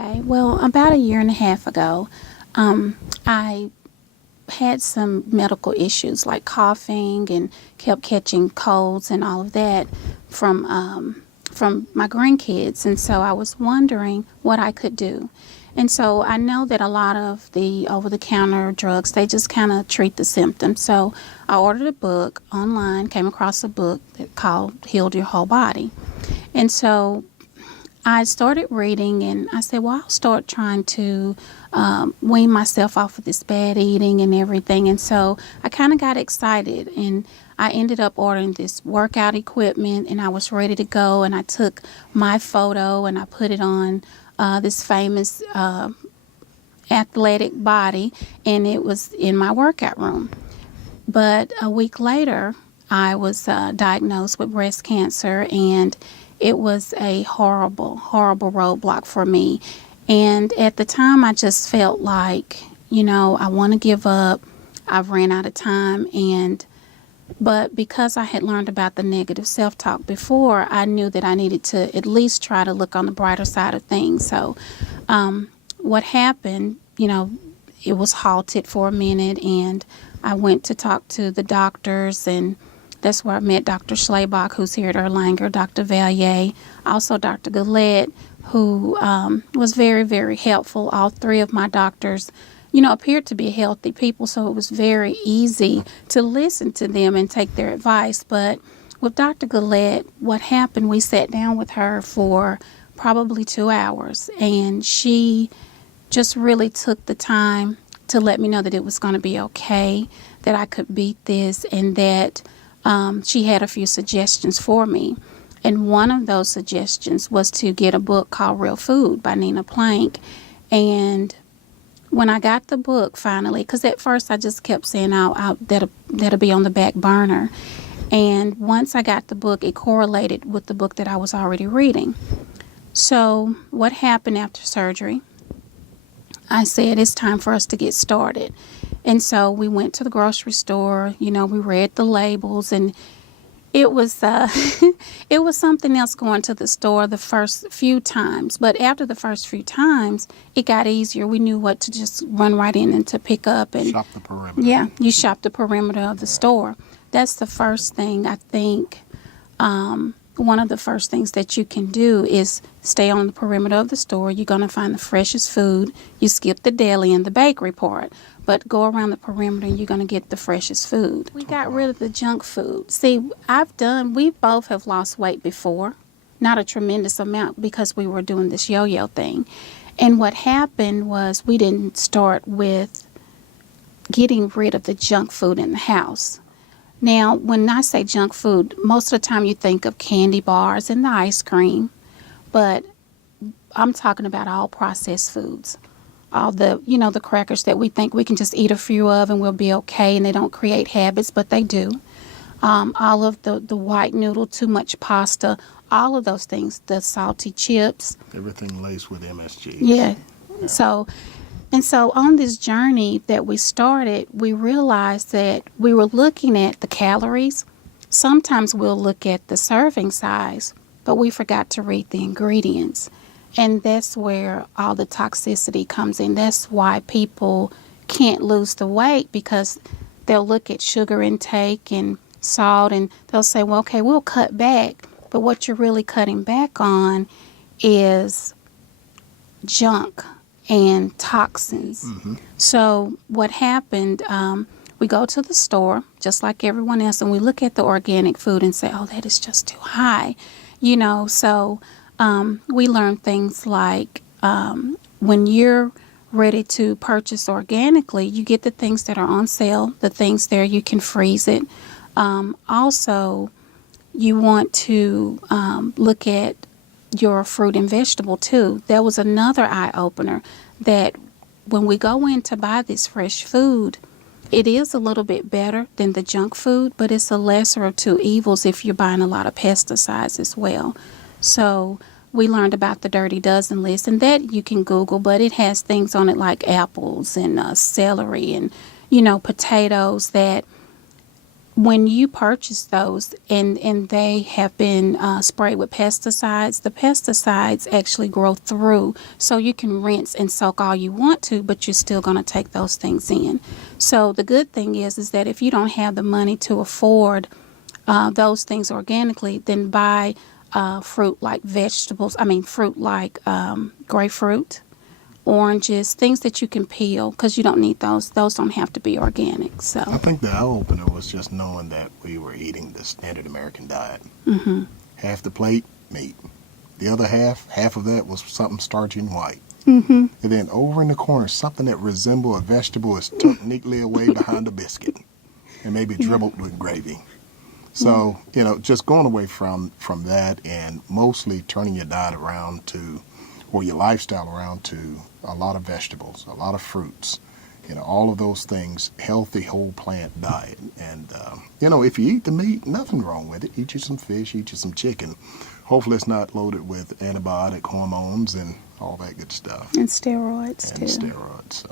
Okay, well, about a year and a half ago, I had some medical issues like coughing and kept catching colds and all of that from my grandkids, and so I was wondering what I could do. And so I know that a lot of the over-the-counter drugs, they just kind of treat the symptoms. So I ordered a book online, came across a book that called Healed Your Whole Body. And so I started reading, and I said, well, I'll start trying to wean myself off of this bad eating and everything. And so I kind of got excited, and I ended up ordering this workout equipment, and I was ready to go. And I took my photo and I put it on this famous athletic body, and it was in my workout room. But a week later, I was diagnosed with breast cancer, and it was a horrible, horrible roadblock for me. And at the time, I just felt like, I want to give up. I've ran out of time. But because I had learned about the negative self-talk before, I knew that I needed to at least try to look on the brighter side of things. So what happened, it was halted for a minute, and I went to talk to the doctors, and that's where I met Dr. Schlabach, who's here at Erlanger, Dr. Valier, also Dr. Gillette, who was very, very helpful. All three of my doctors, appeared to be healthy people, so it was very easy to listen to them and take their advice. But with Dr. Gillette, what happened, we sat down with her for probably 2 hours, and she just really took the time to let me know that it was going to be okay, that I could beat this, and that she had a few suggestions for me. And one of those suggestions was to get a book called Real Food by Nina Plank. And when I got the book finally, because at first I just kept saying, that'll be on the back burner. And once I got the book, it correlated with the book that I was already reading. So what happened after surgery? I said, it's time for us to get started. And so we went to the grocery store, we read the labels, and it was it was something else going to the store the first few times. But after the first few times, it got easier. We knew what to just run right in and to pick up. And shop the perimeter. Yeah, you shop the perimeter of the store. That's the first thing, I think. One of the first things that you can do is stay on the perimeter of the store. You're going to find the freshest food. You skip the deli and the bakery part, but go around the perimeter and you're going to get the freshest food. We got rid of the junk food. See, we both have lost weight before, not a tremendous amount because we were doing this yo-yo thing. And what happened was we didn't start with getting rid of the junk food in the house. Now, when I say junk food, most of the time you think of candy bars and the ice cream, but I'm talking about all processed foods. All the crackers that we think we can just eat a few of and we'll be okay, and they don't create habits, but they do. All of the white noodle, too much pasta, all of those things, the salty chips. Everything laced with MSG. Yeah. So on this journey that we started, we realized that we were looking at the calories. Sometimes we'll look at the serving size, but we forgot to read the ingredients. And that's where all the toxicity comes in. That's why people can't lose the weight, because they'll look at sugar intake and salt and they'll say, well, okay, we'll cut back. But what you're really cutting back on is junk and toxins. Mm-hmm. So what happened, we go to the store just like everyone else, and we look at the organic food and say, oh, that is just too high. So we learn things like when you're ready to purchase organically, you get the things that are on sale, the things there, you can freeze it. Also, you want to look at your fruit and vegetable too. There was another eye-opener that when we go in to buy this fresh food, it is a little bit better than the junk food, but it's a lesser of two evils if you're buying a lot of pesticides as well. So we learned about the Dirty Dozen list, and that you can Google, but it has things on it like apples and celery and, potatoes that when you purchase those and they have been sprayed with pesticides, the pesticides actually grow through. So you can rinse and soak all you want to, but you're still going to take those things in. So the good thing is that if you don't have the money to afford those things organically, then buy fruit like fruit like grapefruit, oranges, things that you can peel, because you don't need those. Those don't have to be organic. So I think the eye opener was just knowing that we were eating the standard American diet. Half the plate, meat. The other half of that was something starchy and white. And then over in the corner, something that resembled a vegetable is tucked neatly away behind a biscuit and maybe dribbled with gravy. So, just going away from that and mostly turning your diet around to, or your lifestyle around to a lot of vegetables, a lot of fruits, all of those things, healthy whole plant diet. And, if you eat the meat, nothing wrong with it. Eat you some fish, eat you some chicken. Hopefully it's not loaded with antibiotic hormones and all that good stuff. and steroids And too. steroids. So.